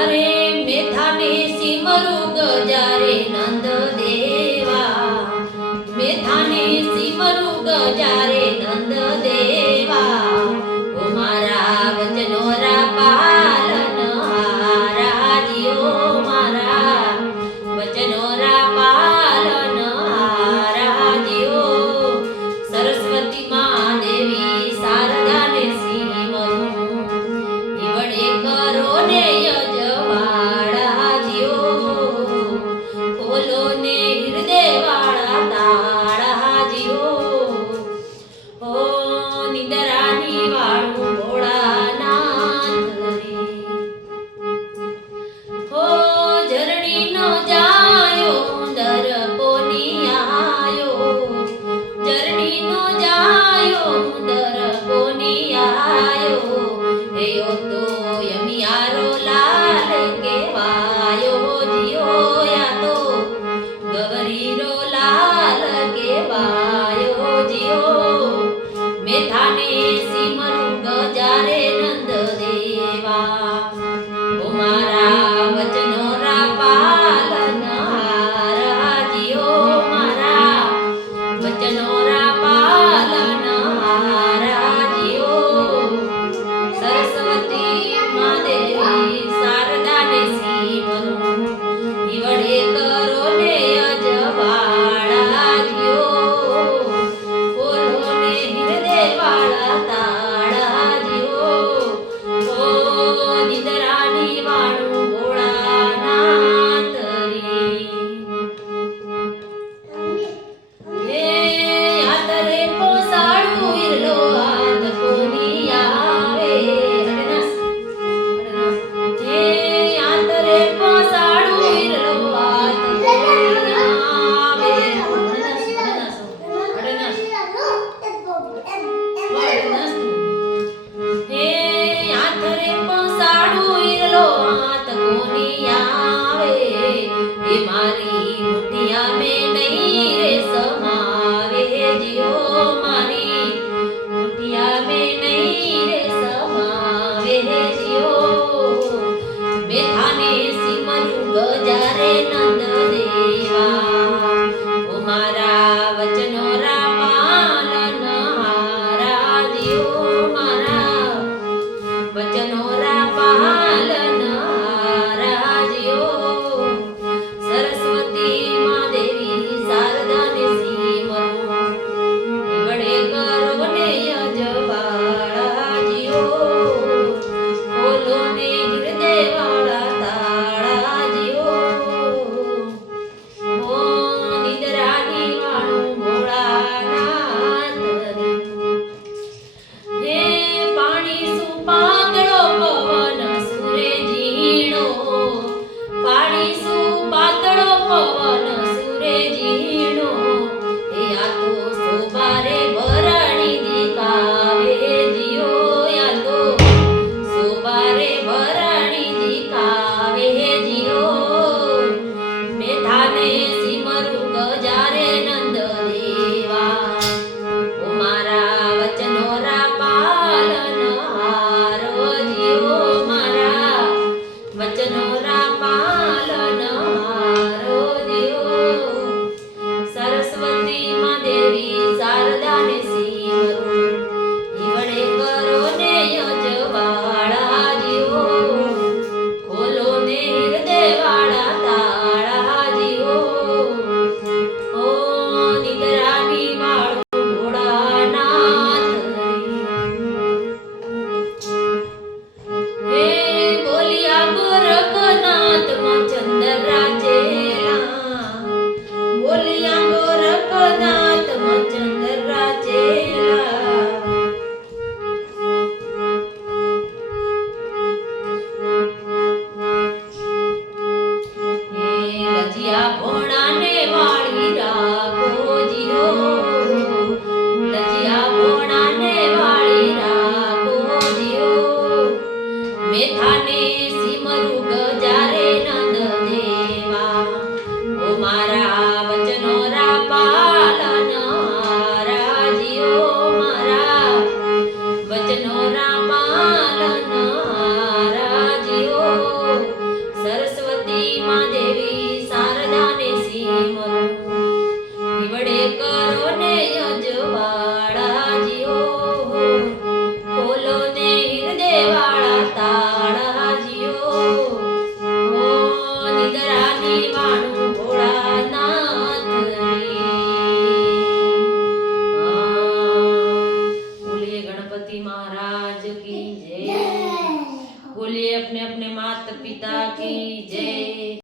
અરે મેથાને સિમરુ ગજારે નંદ દેવા, મેથાને સિમરુ ગજારે નંદ દેવા, ઓ મારા વચનો પાલનહારા જીઓ, મારા વચનો પાલનહારા જીઓ, સરસ્વતી મા દેવી શારદાને સિમરું ઈવડે કરો ને યજવાળા જીઓ, ખોલો ને હૃદય વાળા તાળા જીઓ, ઓ નિંદરાની વાળું ભોળાનાથ રે, ઓ ઝરણી નો જાયો દરપોની આયો, ઝરણી નો જાયો દરપોની આયો, એયો તો યમિયારો લાલ કેવાયો જીઓ, યા તો ગવરીરો લાલ કેવાયો જીઓ, મેથાને સિમરું ગજારે નંદ દેવા, ઓ મારા વચનો પાલનહારા જીઓ, મારા વચનો પાલનહારા જીઓ, સરસ્વતી મા દેવી શારદાને સિમરું ઈવડે કરો ને યજવાળા જીઓ, ખોલો ને હૃદય વાળા તાળા જીઓ, ઓ નિંદરાની વાળું ભોળાનાથ રે, હે યાતરે પોસાડું ઈરલો હાથ કોની આવે, હે યાતરે પોસાડું ઈરલો હાથ કોની આવે, હે યાતરે પોસાડું ઈરલો હાથ કોની આવે, એ મારી મુઠિયા મે નહીં રે સમાવે જીઓ, મારી મુઠિયા મે નહીં રે સમાવે જીઓ, મેથાને સિમરું ગજારે નંદ દેવા, ઓ મારા વચનો પાલનહારા જીઓ, મારા વચનો પાલનહારા જીઓ, સરસ્વતી મા દેવી શારદાને સિમરું ઈવડે કરો ને યજવાળા જીઓ, ખોલો ને હૃદય વાળા તાળા જીઓ, ઓ નિંદરાની વાળું ભોળાનાથ રે, હે પાણી શું પાતળો પવન સુરે ઝીણો, પાણી શું પાતળો પવન સુરે ઝીણો, એ આ તો સોબારે ભરાણી દીકાવે જીઓ, યા તો સોબારે ભરાણી દીકાવે જીઓ, મેથાને સિમરું ગજારે નંદ દેવા, ઓ મારા વચનો પાલનહારો જીઓ, મારા વચનો પાલનહારો જીઓ, સરસ્વતી મા દેવી શારદાને સિમરું ઈવડે કરો ને યજવાળા જીઓ, ખોલો ને હૃદય વાળા તાળા જીઓ, ઓ નિંદરાની વાળું ભોળાનાથ રે, હે બોલિયા ગોરખનાથ માં ચંદર રાજેલા, બોલિયા ગોરખનાથ માં ચંદર રાજેલા, હે લજિયા ભોણાને વાળી રાખો જીઓ, લજિયા ભોણાને વાળી રાખો જીઓ, મેથાને સિમરું ગજારે નંદ દેવા, ઓ મારા વચનો પાલનહારા જીઓ, મારા વચનો પાલનહારા કી જય